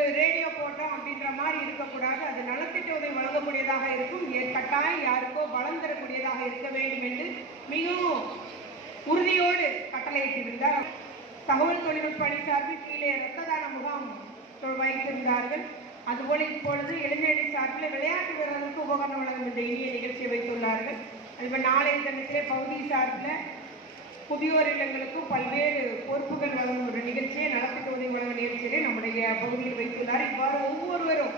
ஒரு ரேடியோ போட்டோம் அப்படின்ற மாதிரி இருக்கக்கூடாது. அது நலத்திட்ட உதவி வழங்கக்கூடியதாக இருக்கும். ஏ- கட்டாயம் யாருக்கோ பலம் தரக்கூடியதாக இருக்க வேண்டும் என்று மிகவும் உறுதியோடு கட்டளையிட்டிருந்தார். தகவல் தொழில்நுட்ப அணி சார்பில் கீழே இரத்த தான முகாம் வைத்திருந்தார்கள். அதுபோல இப்பொழுது இளைஞரணி சார்பில் விளையாட்டு வீரர்களுக்கு உபகரணம் வழங்கும் இந்த இனிய நிகழ்ச்சியை வைத்துள்ளார்கள். அதுபோல் நாளைய தினத்திலே பகுதி சார்பில் புதியோர் இல்லங்களுக்கும் பல்வேறு பொறுப்புகள் வழங்கும் ஒரு நிகழ்ச்சியை நலத்திட்ட உதவி வழங்கும் நிகழ்ச்சியிலே நம்முடைய பகுதியில் வைத்துள்ளார். இவ்வாறு ஒவ்வொருவரும்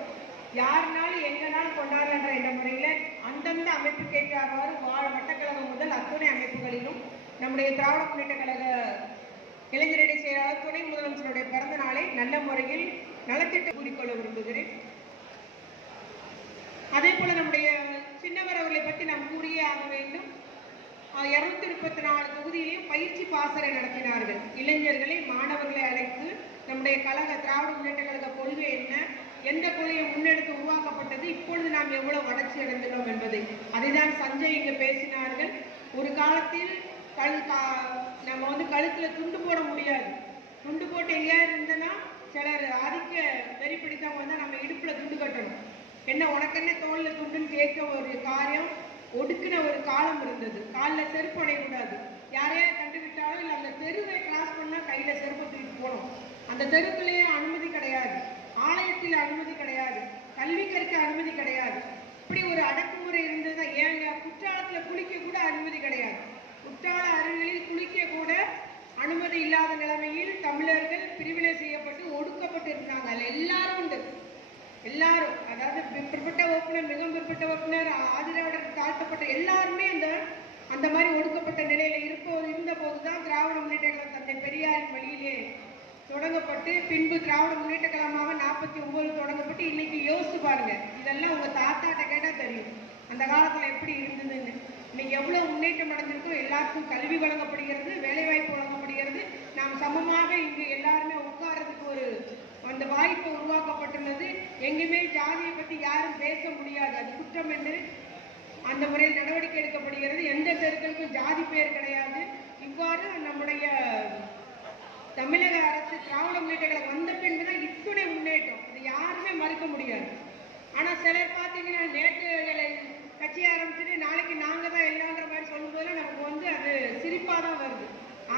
யாருனாலும் எங்கனாலும் கொண்டாடன்ற என்ற முறையில் அந்தந்த அமைப்புக்கு ஏற்றாவாறு வாழ் மட்டக்கழகம் முதல் அத்துணை அமைப்புகளிலும் நம்முடைய திராவிட முன்னேற்ற கழக இளைஞரணி செயலாளர் துணை முதலமைச்சருடைய பிறந்த நாளை நல்ல முறையில் நலத்திட்ட கூறிக்கொள்ள விரும்புகிறேன். அதே போல நம்முடைய சின்னவர் அவர்களை பற்றி நாம் கூறியே ஆக வேண்டும். இருநூத்தி முப்பத்தி நாலு தொகுதியிலையும் பயிற்சி பாசறை நடத்தினார்கள். இளைஞர்களை மாணவர்களை அழைத்து நம்முடைய கழக திராவிட முன்னேற்ற கழக கொள்கை என்ன எந்த கொள்கையை முன்னெடுத்து உருவாக்கப்பட்டது இப்பொழுது நாம் எவ்வளவு வளர்ச்சி அடைந்துள்ளோம் என்பதை. அதைதான் சஞ்சய் இங்கு பேசினார்கள். ஒரு காலத்தில் கழு கா- நம்ம வந்து கழுத்துல துண்டு போட முடியாது. துண்டு போட்டு எங்கேயாவது இருந்தனா சிலர் ஆதிக்க வெறி பிடித்தவங்க வந்து நம்ம இடுப்புல துண்டு கட்டணும். என்ன உனக்கு என்ன தோல்ல துண்டுன்னு கேட்க ஒரு காரியம் ஒடுக்கின ஒரு காலம் இருந்தது. காலில் செருப்பு அடையக்கூடாது யாரையா கண்டுவிட்டாலும் இல்லை அந்த தெருவை கிராஸ் பண்ணால் கையில் செருப்பு தூக்கிட்டு போகணும். அந்த தெருவுக்குள்ளேயே அனுமதி கிடையாது. ஆலயத்தில் அனுமதி கிடையாது. கல்வி கற்க அனுமதி கிடையாது. இப்படி ஒரு அடக்குமுறை இருந்தது? ஏங்க குற்றாலத்தில் குளிக்க கூட அனுமதி கிடையாது. குற்றால அருகில் குளிக்க கூட அனுமதி இல்லாத நிலைமையில் தமிழர்கள் பிரிவினை செய்யப்பட்டு ஒடுக்கப்பட்டு இருந்தாங்க அதில் எல்லாரும் உண்டு. எல்லாரும் அதாவது பிற்பட்ட வகுப்பினர் மிகவும் பிற்பட்ட வகுப்பினர் ஆதிராவிடர் தாழ்த்தப்பட்ட எல்லாருமே அந்த அந்த மாதிரி ஒடுக்கப்பட்ட நிலையில இருப்போது இருந்த போதுதான் திராவிட முன்னேற்ற கழகம் தந்தை பெரியாரின் வழியிலே தொடங்கப்பட்டு பின்பு திராவிட முன்னேற்ற கழகமாக நாற்பத்தி ஒன்பது தொடங்கப்பட்டு இன்னைக்கு யோசிச்சு பாருங்க. இதெல்லாம் உங்க தாத்தாட்ட கேட்டா தெரியும். அந்த காலத்துல எப்படி இருந்ததுன்னு. இன்னைக்கு எவ்வளவு முன்னேற்றம் அடைஞ்சிருக்கோ எல்லாருக்கும் கல்வி வழங்கப்படுகிறது வேலைவாய்ப்பு வழங்கப்படுகிறது. நாம் சமமாக இங்கு எல்லாருமே அந்த வாய்ப்பு உருவாக்கப்பட்டுள்ளது. எங்குமே ஜாதியை பற்றி யாரும் பேச முடியாது. அது குற்றம் என்று அந்த முறையில் நடவடிக்கை எடுக்கப்படுகிறது. எந்த தெருக்களுக்கும் ஜாதி பெயர் கிடையாது. இவ்வாறு நம்முடைய தமிழக அரசு திராவிட முன்னேற்ற கழகம் வந்த பின்புதான் இத்துணை முன்னேற்றம். இது யாருமே மறுக்க முடியாது. ஆனால் சிலர் பார்த்தீங்கன்னா நேற்று கட்சி ஆரம்பிச்சுட்டு நாளைக்கு நாங்கள் தான் எல்லான்ற மாதிரி சொல்லும்போது நமக்கு வந்து அது சிரிப்பாக தான் வருது.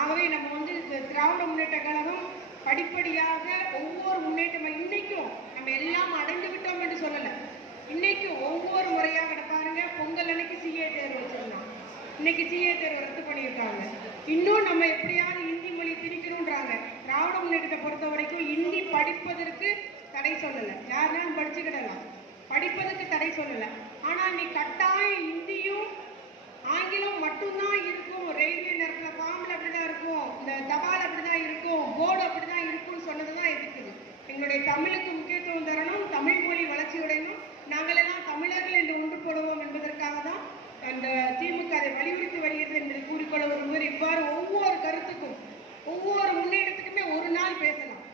ஆகவே நம்ம வந்து திராவிட முன்னேற்ற கழகம் படிப்படியாக ஒவ்வொரு முன்னேற்றமும் இன்னைக்கும் நம்ம எல்லாம் அடைந்து விட்டோம் என்று சொல்லலை. இன்னைக்கும் ஒவ்வொரு முறையாக பாருங்க பொங்கல் அன்னைக்கு சிஏ தேர்வு வச்சிருந்தோம். இன்னைக்கு சிஏ தேர்வு ரத்து பண்ணியிருக்காங்க. இன்னும் நம்ம எப்படியாவது இந்தி மொழி திணிக்கணும்ன்றாங்க. திராவிட முன்னேற்றத்தை பொறுத்த வரைக்கும் இந்தி படிப்பதற்கு தடை சொல்லலை. யாருனாலும் படிச்சுக்கிடலாம். படிப்பதற்கு தடை சொல்லலை. ஆனால் நீ கட்டாயம் இந்தியும் ஆங்கிலம் மட்டும்தான் இருக்கும் ரயில்வே நேரத்தில் ஃபார்மில் அப்படிதான் இருக்கும் இந்த தபால் அப்படிதான் இருக்கும் போர்டு அப்படிதான் இருக்கும்னு சொன்னதுதான் இருக்குது. எங்களுடைய தமிழுக்கு முக்கியத்துவம் தரணும் தமிழ் மொழி வளர்ச்சி அடையணும். நாங்களெல்லாம் தமிழர்கள் என்று ஒன்று போடுவோம் என்பதற்காக தான் அந்த திமுக அதை வலியுறுத்தி வருகிறது என்று கூறிக்கொள்ள விரும்புகிறேன். இவ்வாறு ஒவ்வொரு கருத்துக்கும் ஒவ்வொரு முன்னேற்றத்துக்குமே ஒரு நாள் பேசலாம்.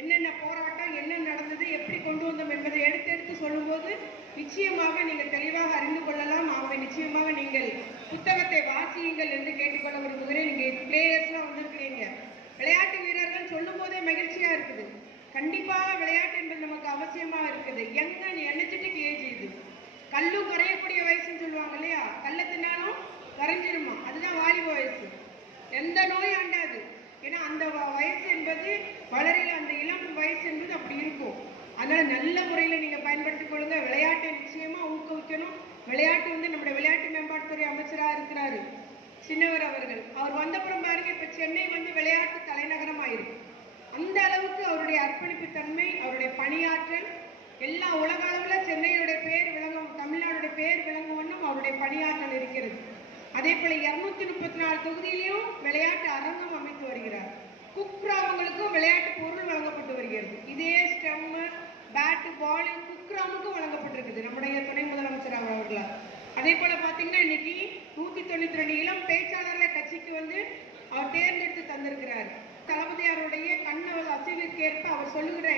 என்னென்ன போராட்டம் என்ன நடந்தது எப்படி கொண்டு வந்தோம் என்பதை எடுத்து எடுத்து சொல்லும்போது நிச்சயமாக நீங்கள் தெளிவாக அறிந்து கொள்ளலாம். ஆகவே நிச்சயமாக நீங்கள் புத்தகத்தை வாசியுங்கள் என்று கேட்டுக்கொள்ள விரும்புகிறேன் இங்கே பிளேயர்ஸ்லாம் வந்திருக்கிறீங்க. விளையாட்டு வீரர்கள் சொல்லும் போதே மகிழ்ச்சியா இருக்குது. கண்டிப்பாக விளையாட்டு என்பது நமக்கு அவசியமா இருக்குது. எங்க எனர்ஜெட்டிக் ஏஜ் இது? கல்லும் குறையக்கூடிய வயசுன்னு சொல்லுவாங்க இல்லையா? கல்ல தின்னாலும் கரைஞ்சிருமா? அதுதான் வாலிப வயசு. எந்த நோயும் அண்டாது ஏன்னா அந்த வயசு என்பது வளரில அந்த இளம் வயசு என்பது அப்படி இருக்கும். அதனால நல்ல முறையில் நீங்க பயன்படுத்திக் கொள்ளுங்க. விளையாட்டை நிச்சயமா ஊக்குவிக்கணும். விளையாட்டு வந்து நம்முடைய விளையாட்டு மேம்பாட்டுத்துறை அமைச்சராக இருக்கிறாரு. சின்னவர் அவர்கள். அவர் வந்தப்புறம் பாருங்க இப்போ சென்னை வந்து விளையாட்டு தலைநகரமாயிருக்கு. அந்த அளவுக்கு அவருடைய அர்ப்பணிப்பு தன்மை அவருடைய பணியாற்றல் எல்லா உலக அளவில் சென்னையுடைய பேர் விளங்கும் தமிழ்நாடுடைய பேர் விளங்கும் அவருடைய பணியாற்றல் இருக்கிறது. அதே போல இருநூத்தி முப்பத்தி நாலு தொகுதியிலையும் விளையாட்டு அரங்கம் அமைத்து வருகிறார். குக்கிராமங்களுக்கும் விளையாட்டு பொருள் வழங்கப்பட்டு வருகிறது. இதே ஸ்டெம்மு பேட்டு பால் குக்கிராமுக்கும் வழங்கப்பட்டிருக்குது. நம்முடைய துணை முதலமைச்சர் அவர்களால். அதே போல பாத்தீங்கன்னா இன்னைக்கு நூத்தி தொண்ணூத்தி ரெண்டு இளம் பேச்சாளர்களை கட்சிக்கு வந்து அவர் தேர்ந்தெடுத்து தந்திருக்கிறார். தளபதியாருடைய கண்ணவர் அசைவிற்கேற்ப அவர் சொல்லுகிற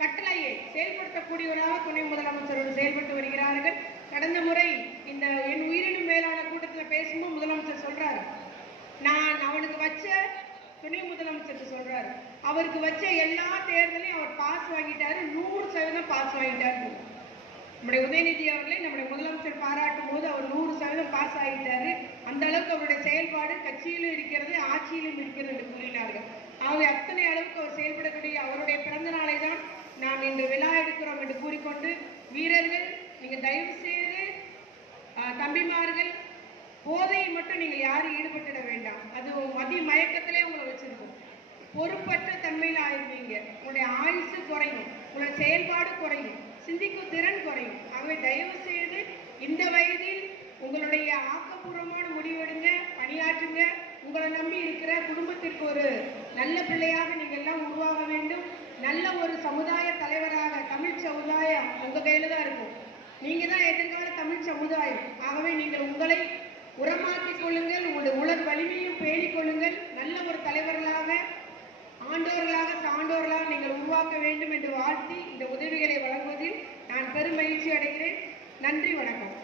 கட்டளையை செயல்படுத்தக்கூடியவராக துணை முதலமைச்சர் செயல்பட்டு வருகிறார்கள். கடந்த முறை இந்த என் உயிரினும் மேலான கூட்டத்தில் பேசும்போது முதலமைச்சர் சொல்றாரு நான் அவனுக்கு வச்ச துணை முதலமைச்சர் சொல்றாரு. அவருக்கு வச்ச எல்லா தேர்தலையும் அவர் பாஸ் வாங்கிட்டாரு. நூறு சதவீதம் பாஸ் வாங்கிட்டாரு. நம்முடைய உதயநிதி அவர்களை நம்முடைய முதலமைச்சர் பாராட்டும் போது அவர் நூறு சதவீதம் பாஸ் ஆகிட்டாரு. அந்த அளவுக்கு அவருடைய செயல்பாடு கட்சியிலும் இருக்கிறது ஆட்சியிலும் இருக்கிறது என்று கூறினார்கள். ஆகவே அத்தனை அளவுக்கு அவர் செயல்படக்கூடிய அவருடைய பிறந்த நாளை தான் நாம் இன்று விழா எடுக்கிறோம் என்று கூறிக்கொண்டு வீரர்கள் நீங்கள் தயவு செய்து தம்பிமார்கள் போதையை மட்டும் நீங்கள் யாரும் ஈடுபட்டுட வேண்டாம். அது மதி மயக்கத்திலே உங்களை வச்சிருக்கும். பொறுப்பற்ற தன்மையில் ஆயிருவீங்க உங்களுடைய ஆயுசு குறையும். உங்களுடைய செயல்பாடு குறையும். சிந்திக்கும் திறன் குறையும். ஆகவே தயவு செய்து இந்த வயதில் உங்களுடைய ஆக்கப்பூர்வமான முடிவெடுங்க பணியாற்றுங்க. உங்களை நம்பி இருக்கிற குடும்பத்திற்கு ஒரு நல்ல பிள்ளையாக நீங்கள் எல்லாம் உருவாக வேண்டும். நல்ல ஒரு சமுதாய தலைவராக தமிழ் சமுதாயம் உங்கள் கையில் தான் இருக்கும். நீங்கள் தான் எதிர்கால தமிழ் சமுதாயம். ஆகவே நீங்கள் உங்களை உரமாக்கிக் கொள்ளுங்கள் உங்களுடைய உலர் வலிமையும் பேணிக் கொள்ளுங்கள். நல்ல ஒரு தலைவர்களாக ஆண்டோர்களாக சான்றோர்களாக நீங்கள் உருவாக்க வேண்டும் என்று வாழ்த்தி இந்த உதவிகளை வழங்குவதில் நான் பெரும் மகிழ்ச்சி அடைகிறேன். நன்றி வணக்கம்.